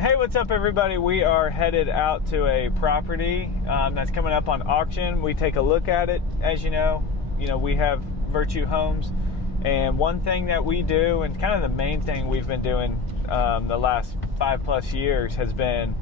Hey, what's up, everybody? We are headed out to a property that's coming up on auction. We take a look at it. As you know, we have Virtue Homes, and one thing that we do, and kind of the main thing we've been doing the last 5+ years, has been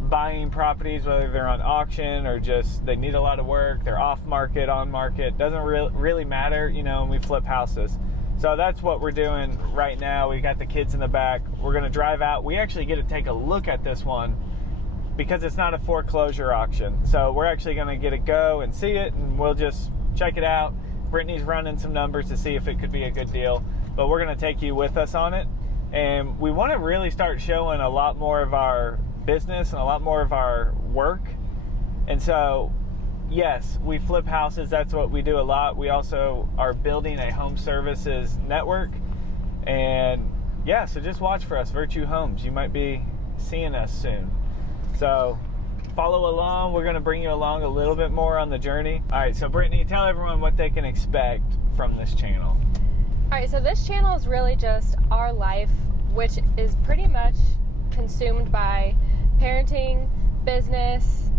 buying properties, whether they're on auction or just they need a lot of work, they're off market, on market, doesn't really matter, and we flip houses. So that's what we're doing right now. We got the kids in the back. We're going to drive out. We actually get to take a look at this one because it's not a foreclosure auction. So we're actually going to get to go and see it, and we'll just check it out. Brittany's running some numbers to see if it could be a good deal, but we're going to take you with us on it. And we want to really start showing a lot more of our business and a lot more of our work. And so yes, we flip houses. That's what we do a lot. We also are building a home services network. And yeah, so just watch for us, Virtue Homes. You might be seeing us soon. So follow along. We're going to bring you along a little bit more on the journey. All right, so Brittany, tell everyone what they can expect from this channel. All right, so this channel is really just our life, which is pretty much consumed by parenting, business,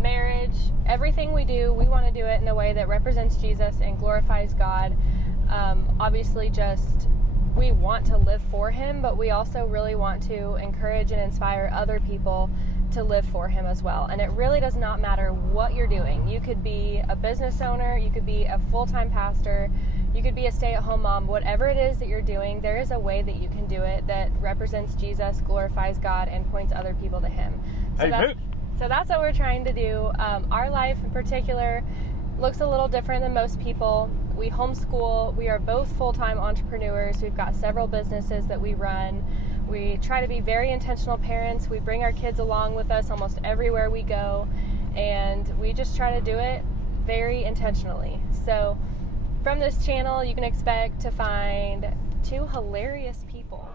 marriage. Everything we do, we want to do it in a way that represents Jesus and glorifies God. Obviously, just we want to live for Him, but we also really want to encourage and inspire other people to live for Him as well. And it really does not matter what you're doing. You could be a business owner, you could be a full-time pastor, you could be a stay-at-home mom. Whatever it is that you're doing, there is a way that you can do it that represents Jesus, glorifies God, and points other people to Him. So that's what we're trying to do. Our life in particular looks a little different than most people. We homeschool. We are both full-time entrepreneurs. We've got several businesses that we run. We try to be very intentional parents. We bring our kids along with us almost everywhere we go, and we just try to do it very intentionally. So from this channel, you can expect to find two hilarious people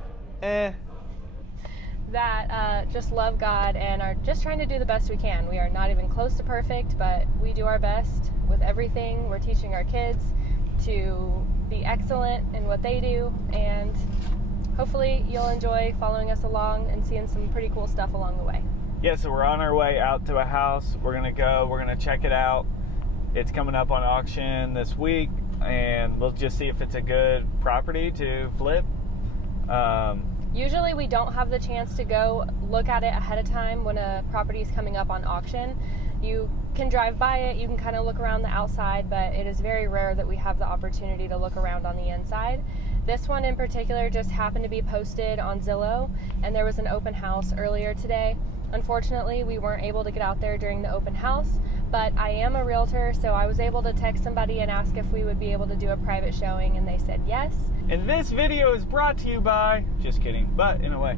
that just love God and are just trying to do the best we can. We are not even close to perfect, but we do our best with everything. We're teaching our kids to be excellent in what they do, and hopefully you'll enjoy following us along and seeing some pretty cool stuff along the way. Yeah, so we're on our way out to a house. We're going to check it out. It's coming up on auction this week, and we'll just see if it's a good property to flip. Usually we don't have the chance to go look at it ahead of time when a property is coming up on auction. You can drive by it, you can kind of look around the outside, but it is very rare that we have the opportunity to look around on the inside. This one in particular just happened to be posted on Zillow, and there was an open house earlier today. Unfortunately, we weren't able to get out there during the open house, but I am a realtor, so I was able to text somebody and ask if we would be able to do a private showing, and they said yes. And this video is brought to you by, just kidding, but in a way,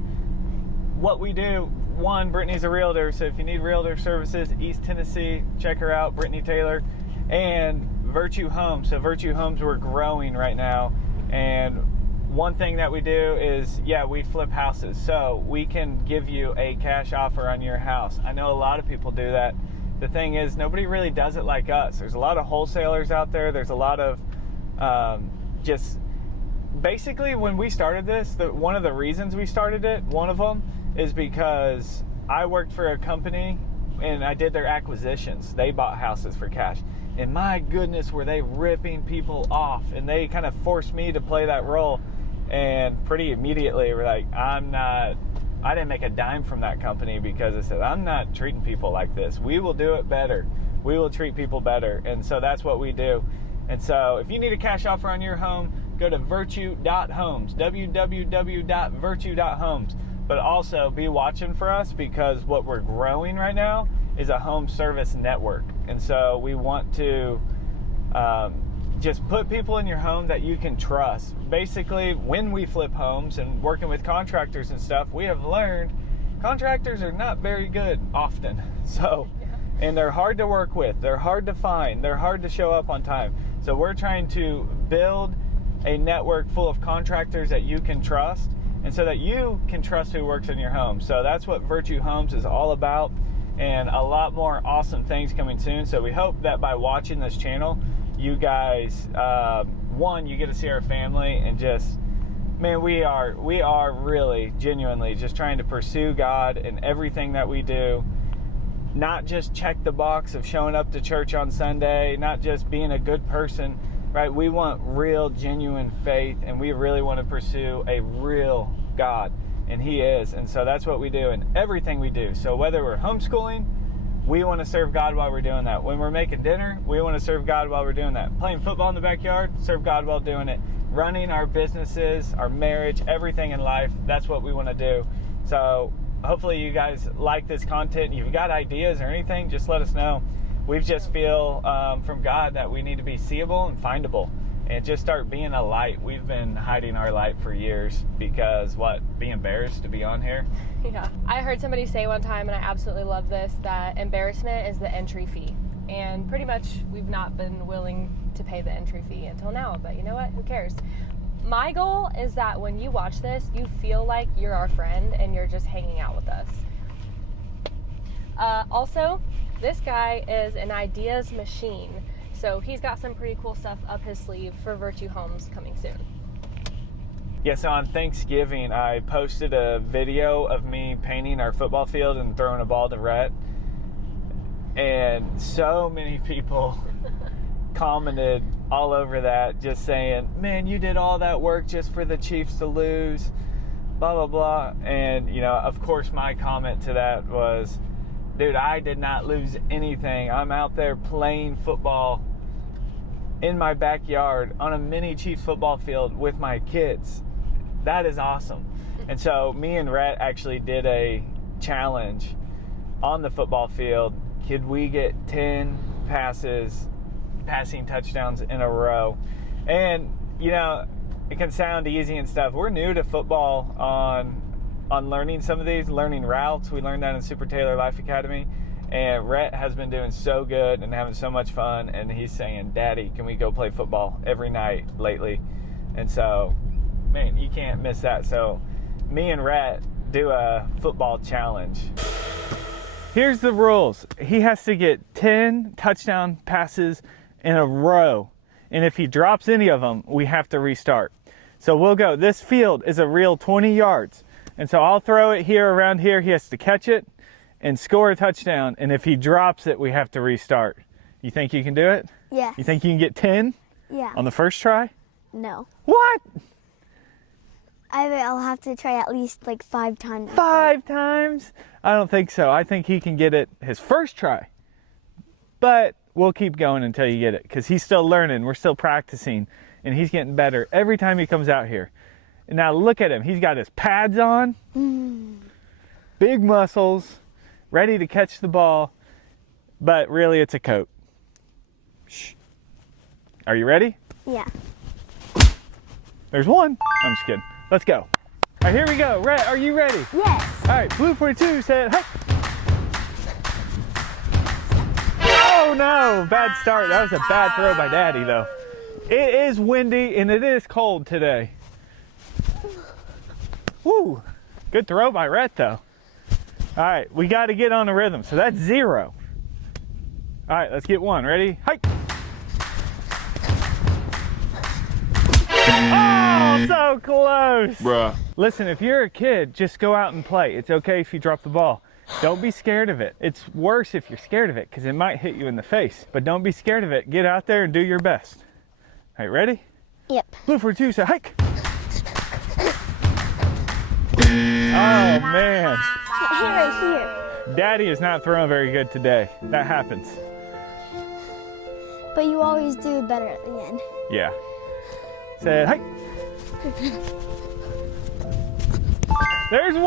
what we do. One, Brittany's a realtor, so if you need realtor services, East Tennessee, check her out, Brittany Taylor. And Virtue Homes. So Virtue Homes, we're growing right now, and one thing that we do is, we flip houses. So we can give you a cash offer on your house. I know a lot of people do that. The thing is, nobody really does it like us. There's a lot of wholesalers out there. There's a lot of basically, when we started this, one of the reasons we started it, one of them, is because I worked for a company and I did their acquisitions. They bought houses for cash. And my goodness, were they ripping people off. And they kind of forced me to play that role. And pretty immediately, we're like, I didn't make a dime from that company because I said, I'm not treating people like this. We will do it better. We will treat people better. And so that's what we do. And so if you need a cash offer on your home, go to virtue.homes, www.virtue.homes. But also be watching for us, because what we're growing right now is a home service network. And so we want to just put people in your home that you can trust. Basically, when we flip homes and working with contractors and stuff, we have learned contractors are not very good often. So, and they're hard to work with. They're hard to find. They're hard to show up on time. So we're trying to build a network full of contractors that you can trust, and so that you can trust who works in your home. So that's what Virtue Homes is all about, and a lot more awesome things coming soon. So we hope that by watching this channel, you guys, one, you get to see our family and just Man, we are really genuinely just trying to pursue God in everything that we do. Not just check the box of showing up to church on Sunday, not just being a good person, right? We want real, genuine faith, and we really want to pursue a real God, and He is. And so that's what we do in everything we do. So whether we're homeschooling, we want to serve God while we're doing that. When we're making dinner, we want to serve God while we're doing that. Playing football in the backyard, serve God while doing it. Running our businesses, our marriage, everything in life, that's what we want to do. So hopefully you guys like this content. If you've got ideas or anything, just let us know. We just feel from God that we need to be seeable and findable and just start being a light. We've been hiding our light for years because be embarrassed to be on here? Yeah. I heard somebody say one time, and I absolutely love this, that embarrassment is the entry fee. And pretty much we've not been willing to pay the entry fee until now, but you know what? Who cares? My goal is that when you watch this, you feel like you're our friend and you're just hanging out with us. Also, this guy is an ideas machine. So he's got some pretty cool stuff up his sleeve for Virtue Homes coming soon. Yeah, so on Thanksgiving, I posted a video of me painting our football field and throwing a ball to Rhett. And so many people commented all over that, just saying, man, you did all that work just for the Chiefs to lose, blah, blah, blah. And, you know, of course, my comment to that was, dude, I did not lose anything. I'm out there playing football in my backyard on a mini Chiefs football field with my kids. That is awesome. And so me and Rhett actually did a challenge on the football field. Could we get 10 passing touchdowns in a row? And, you know, it can sound easy and stuff. We're new to football on learning some of these, learning routes. We learned that in Super Taylor Life Academy. And Rhett has been doing so good and having so much fun. And he's saying, Daddy, can we go play football every night lately? And so, man, you can't miss that. So me and Rhett do a football challenge. Here's the rules. He has to get 10 touchdown passes in a row. And if he drops any of them, we have to restart. So we'll go. This field is a real 20 yards. And so I'll throw it here around here. He has to catch it and score a touchdown. And if he drops it, we have to restart. You think you can do it? Yes. You think you can get 10? Yeah. On the first try? No. What? I'll have to try at least like 5 times. 5 times? I don't think so. I think he can get it his first try. But we'll keep going until you get it, because he's still learning. We're still practicing, and he's getting better every time he comes out here. And now look at him. He's got his pads on, big muscles, ready to catch the ball, but really it's a coat. Shh. Are you ready? Yeah. There's one. I'm just kidding. Let's go. All right, here we go. Rhett, are you ready? Yes. All right, Blue 42 said, hey. Oh no, bad start. That was a bad throw by Daddy though. It is windy and it is cold today. Woo, good throw by Rhett though. All right, we got to get on a rhythm. So that's 0. All right, let's get 1. Ready? Hike. Oh, so close. Bruh. Listen, if you're a kid, just go out and play. It's okay if you drop the ball. Don't be scared of it. It's worse if you're scared of it because it might hit you in the face. But don't be scared of it. Get out there and do your best. All right, ready? Yep. Blue 42, say hike. Oh, man. Right here. Daddy is not throwing very good today. That happens. But you always do better at the end. Yeah. Say hike. There's 1.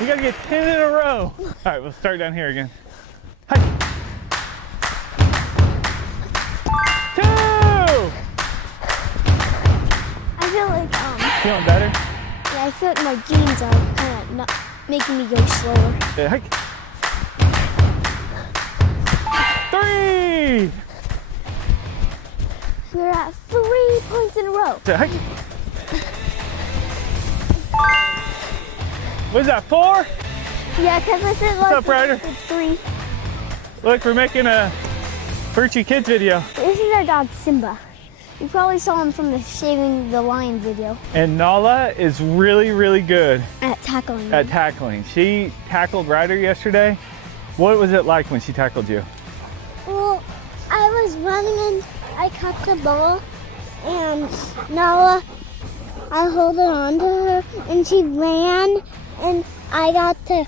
We gotta get 10 in a row. All right, we'll start down here again. Hike. 2. I feel like Feeling better? yeah, I feel like my jeans are kind of not making me go slower. Yeah, hike. 3. We're at 3 points in a row. Yeah, hike. What is that, 4? Yeah, because I feel like up, Ryder? it's 3. Look, we're making a Virtue Kids video. This is our dog Simba. You probably saw him from the Saving the Lion video. And Nala is really, really good At tackling. at tackling. She tackled Ryder yesterday. What was it like when she tackled you? Well, I was running and I caught the ball, and Nala, I hold it on to her, and she ran, and I got to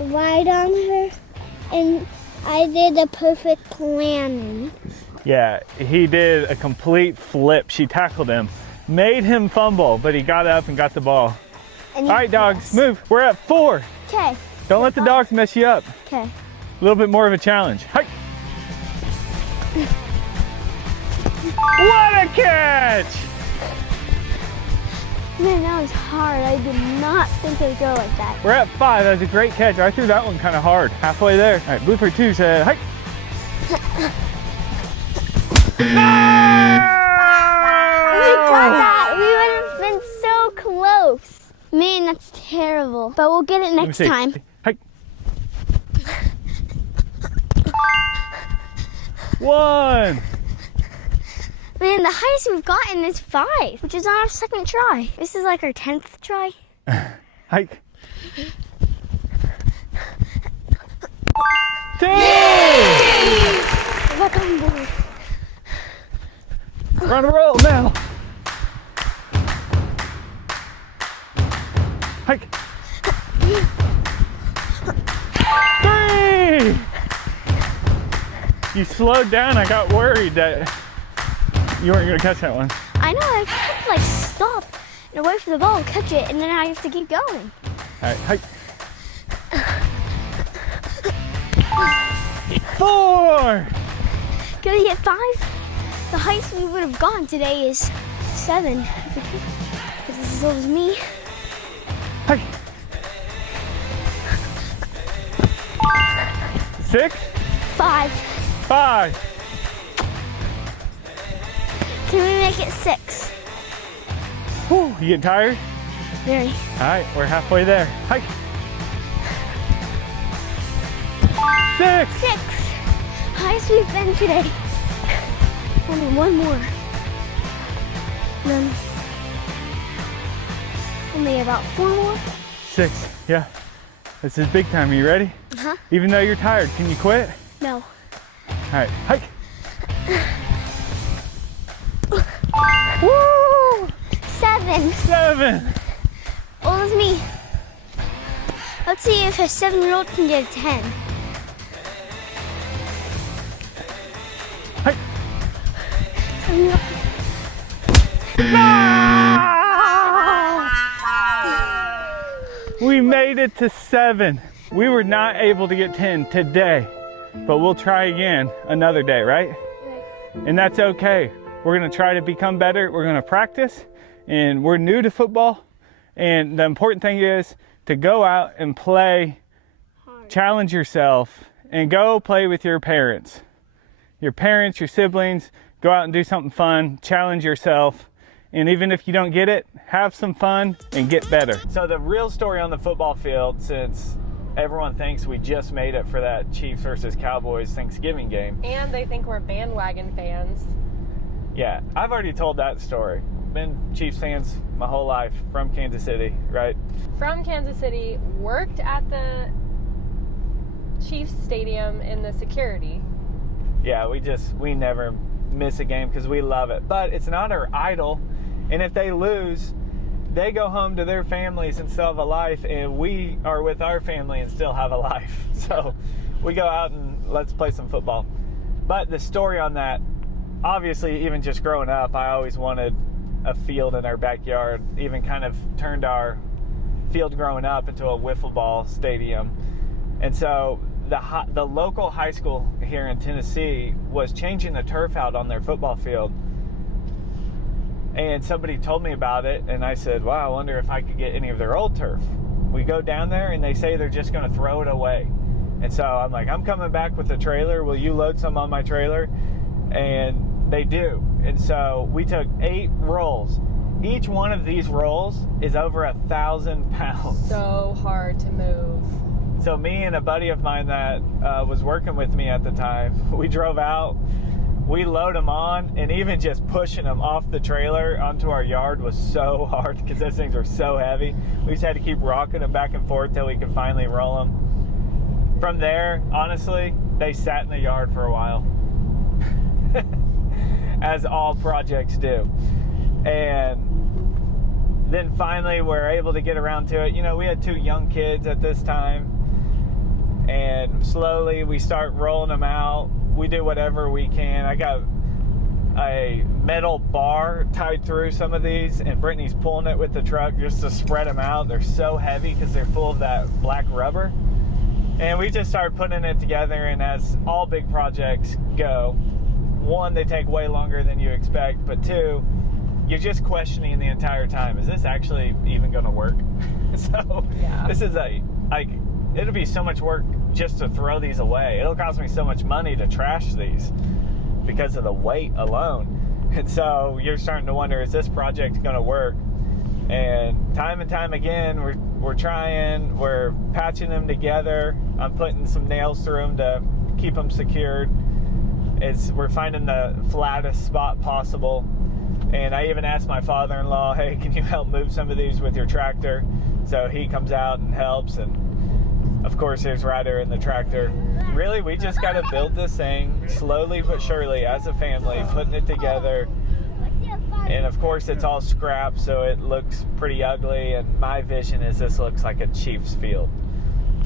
ride on her, and I did a perfect landing. Yeah, he did a complete flip. She tackled him, made him fumble, but he got up and got the ball. And All right, dogs, move. We're at 4. Okay. Don't let the dogs mess you up. Okay. A little bit more of a challenge. Hi. What a catch! Man, that was hard. I did not think it would go like that. We're at 5. That was a great catch. I threw that one kind of hard. Halfway there. All right, blooper 2 said, hi. We got that. We would have been so close. Man, that's terrible. But we'll get it next time. Hi. 1. Man, the highest we've gotten is 5, which is on our 2nd try. This is like our 10th try. Hike. 2. Back on board. We're on a roll now. Hike. 3. You slowed down. I got worried that you weren't going to catch that one. I know, I have to like stop and wait for the ball to catch it, and then I have to keep going. All right, hike. 4. Gonna get 5. The highest we would have gone today is 7. Because this is always me. Hike. 6. 5. 5. Can we make it 6? Whew, you getting tired? Very. All right, we're halfway there. Hike. 6. 6. Highest we've been today. Only one more. Then only about 4 more. 6. Yeah. This is big time. Are you ready? Uh-huh. Even though you're tired, can you quit? No. All right, hike. Woo! 7. 7. Old as me. Let's see if a 7-year-old can get a 10. Hike. 7-year-old. We made it to 7. We were not able to get 10 today, but we'll try again another day, right? And that's okay. We're gonna try to become better. We're gonna practice, and we're new to football. And the important thing is to go out and play, challenge yourself, and go play with your parents. Your parents, your siblings, go out and do something fun, challenge yourself. And even if you don't get it, have some fun and get better. So the real story on the football field, since everyone thinks we just made it for that Chiefs versus Cowboys Thanksgiving game. And they think we're bandwagon fans. Yeah, I've already told that story. Been Chiefs fans my whole life, from Kansas City, right? From Kansas City, worked at the Chiefs Stadium in the security. Yeah, we never miss a game because we love it. But it's not our idol. And if they lose, they go home to their families and still have a life, and we are with our family and still have a life. So we go out and let's play some football. But the story on that, obviously, even just growing up, I always wanted a field in our backyard, even kind of turned our field growing up into a wiffle ball stadium. And so the local high school here in Tennessee was changing the turf out on their football field. And somebody told me about it, and I said, wow, I wonder if I could get any of their old turf. We go down there, and they say they're just going to throw it away. And so I'm like, I'm coming back with a trailer. Will you load some on my trailer? And they do. And so we took 8 rolls. Each one of these rolls is over 1,000 pounds. So hard to move. So me and a buddy of mine that was working with me at the time, we drove out we load them on, and even just pushing them off the trailer onto our yard was so hard because those things were so heavy. We just had to keep rocking them back and forth till we could finally roll them. From there, honestly, they sat in the yard for a while, as all projects do. And then finally we're able to get around to it. You know, we had 2 young kids at this time, and slowly we start rolling them out. We do whatever we can. I got a metal bar tied through some of these, and Brittany's pulling it with the truck just to spread them out. They're so heavy because they're full of that black rubber. And we just started putting it together, and as all big projects go, 1, they take way longer than you expect, but 2, you're just questioning the entire time, is this actually even going to work? So Yeah. this is it'll be so much work just to throw these away. It'll cost me so much money to trash these because of the weight alone. And so you're starting to wonder, is this project going to work? And time again, we're trying, we're patching them together. I'm putting some nails through them to keep them secured. We're finding the flattest spot possible. And I even asked my father-in-law, hey, can you help move some of these with your tractor? So he comes out and helps, and of course there's Ryder in the tractor. Really, we just got to build this thing slowly but surely as a family, putting it together. And of course it's all scrap, so it looks pretty ugly, and my vision is this looks like a Chiefs field.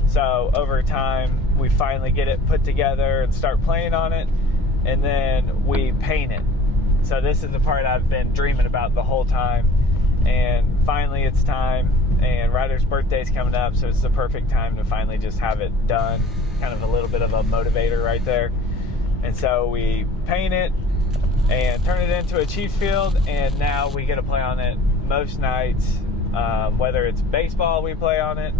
So over time we finally get it put together and start playing on it, and then we paint it. So this is the part I've been dreaming about the whole time, and finally it's time. And Ryder's birthday's coming up, so it's the perfect time to finally just have it done. Kind of a little bit of a motivator right there. And so we paint it and turn it into a Chiefs field, and now we get to play on it most nights. Whether it's baseball, we play on it.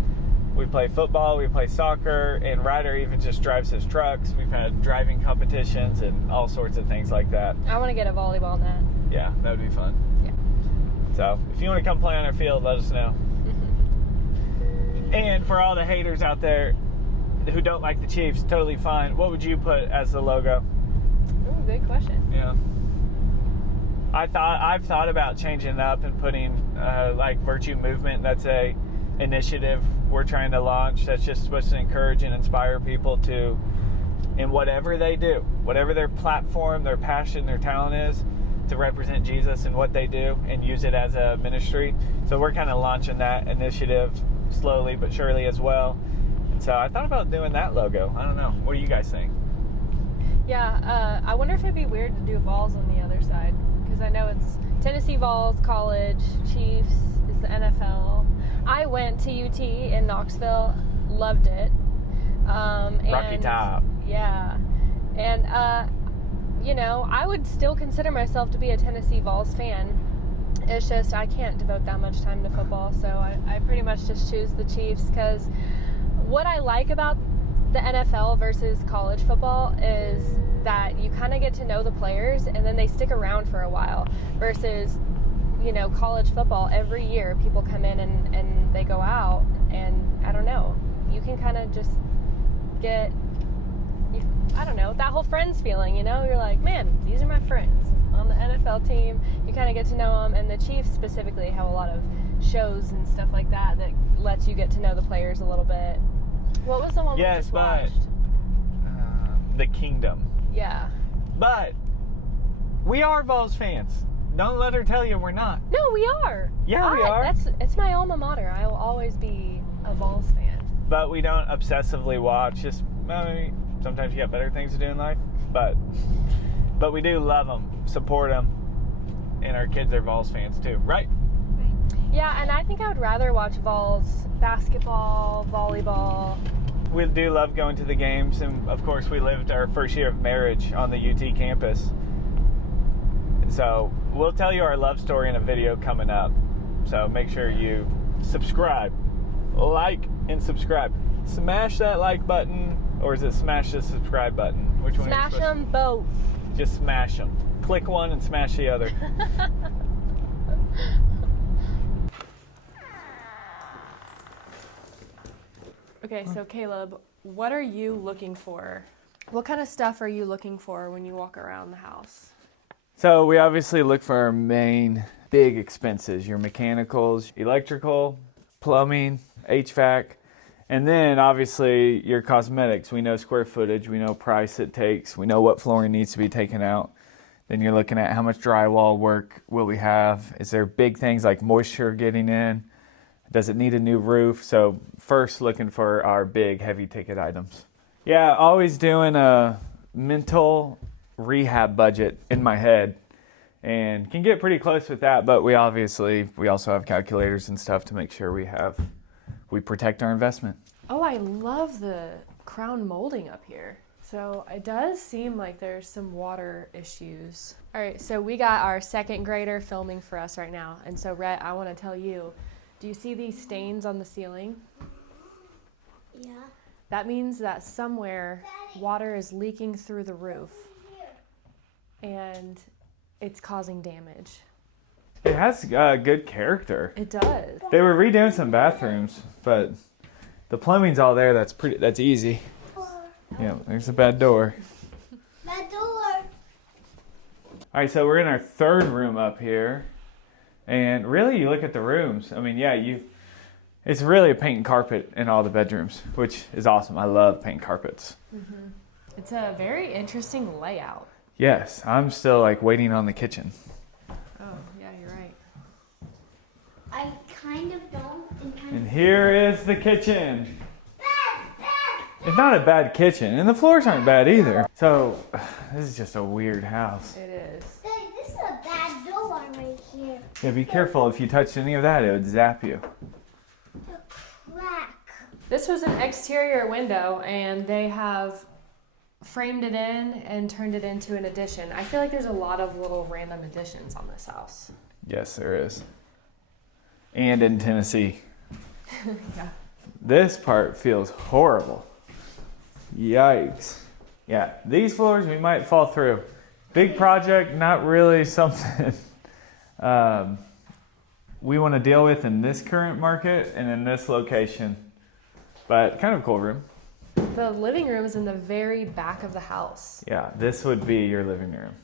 We play football, we play soccer, and Ryder even just drives his trucks. We've had driving competitions and all sorts of things like that. I want to get a volleyball net. Yeah, that would be fun. Yeah. So if you want to come play on our field, let us know. And for all the haters out there who don't like the Chiefs, totally fine. What would you put as the logo? Ooh, good question. Yeah. I've thought about changing it up and putting like Virtue Movement. That's a initiative we're trying to launch that's just supposed to encourage and inspire people to, in whatever they do, whatever their platform, their passion, their talent is, to represent Jesus in what they do and use it as a ministry. So we're kind of launching that initiative slowly but surely as well. And so I thought about doing that logo. I don't know. What do you guys think? Yeah, I wonder if it'd be weird to do Vols on the other side, because I know it's Tennessee Vols, college, Chiefs is the NFL. I went to UT in Knoxville, loved it. Rocky Top. Yeah. And, you know, I would still consider myself to be a Tennessee Vols fan. It's just I can't devote that much time to football, so I pretty much just choose the Chiefs, because what I like about the NFL versus college football is that you kind of get to know the players and then they stick around for a while, versus, you know, college football, every year people come in and they go out, and I don't know, you can kind of just get, I don't know, that whole friends feeling, you know, you're like, man, these are my friends on the NFL team. You kind of get to know them, and the Chiefs specifically have a lot of shows and stuff like that that lets you get to know the players a little bit. What was the one we just watched? The Kingdom. Yeah. But we are Vols fans. Don't let her tell you we're not. No, we are. Yeah, we are. It's my alma mater. I will always be a Vols fan. But we don't obsessively watch. Just, I mean, sometimes you got better things to do in life. But we do love them, support them, and our kids are Vols fans too, right? Yeah, and I think I would rather watch Vols basketball, volleyball. We do love going to the games, and of course we lived our first year of marriage on the UT campus. And so we'll tell you our love story in a video coming up. So make sure you subscribe, like, and subscribe. Smash that like button, or is it smash the subscribe button? Which one? Smash them both. Just smash them. Click one and smash the other. Okay, so Caleb, what are you looking for What kind of stuff are you looking for when you walk around the house? So we obviously look for our main big expenses, your mechanicals, electrical, plumbing, HVAC, and then obviously your cosmetics. We know square footage, we know price it takes, we know what flooring needs to be taken out. Then you're looking at how much drywall work will we have? Is there big things like moisture getting in? Does it need a new roof? So first looking for our big heavy ticket items. Yeah, always doing a mental rehab budget in my head and can get pretty close with that, but we also have calculators and stuff to make sure we protect our investment. Oh, I love the crown molding up here. So it does seem like there's some water issues. All right, so we got our second grader filming for us right now. And so Rhett, I want to tell you, do you see these stains on the ceiling? Yeah. That means that somewhere water is leaking through the roof and it's causing damage. It has good character. It does. They were redoing some bathrooms, but the plumbing's all there. That's easy. Yeah, there's a bad door. Bad door. All right, so we're in our third room up here. And really, you look at the rooms. I mean, yeah, it's really a paint and carpet in all the bedrooms, which is awesome. I love paint carpets. Mm-hmm. It's a very interesting layout. Yes, I'm still waiting on the kitchen. Oh, yeah, you're right. I kind of don't. And here is the kitchen. It's not a bad kitchen, and the floors aren't bad either. So, this is just a weird house. It is. This is a bad door right here. Yeah, be careful. If you touched any of that, it would zap you. The crack. This was an exterior window, and they have framed it in and turned it into an addition. I feel like there's a lot of little random additions on this house. Yes, there is. And in Tennessee. Yeah. This part feels horrible. Yikes. Yeah, these floors we might fall through. Big project, not really something we want to deal with in this current market and in this location. But kind of cool room. The living room is in the very back of the house. Yeah, this would be your living room.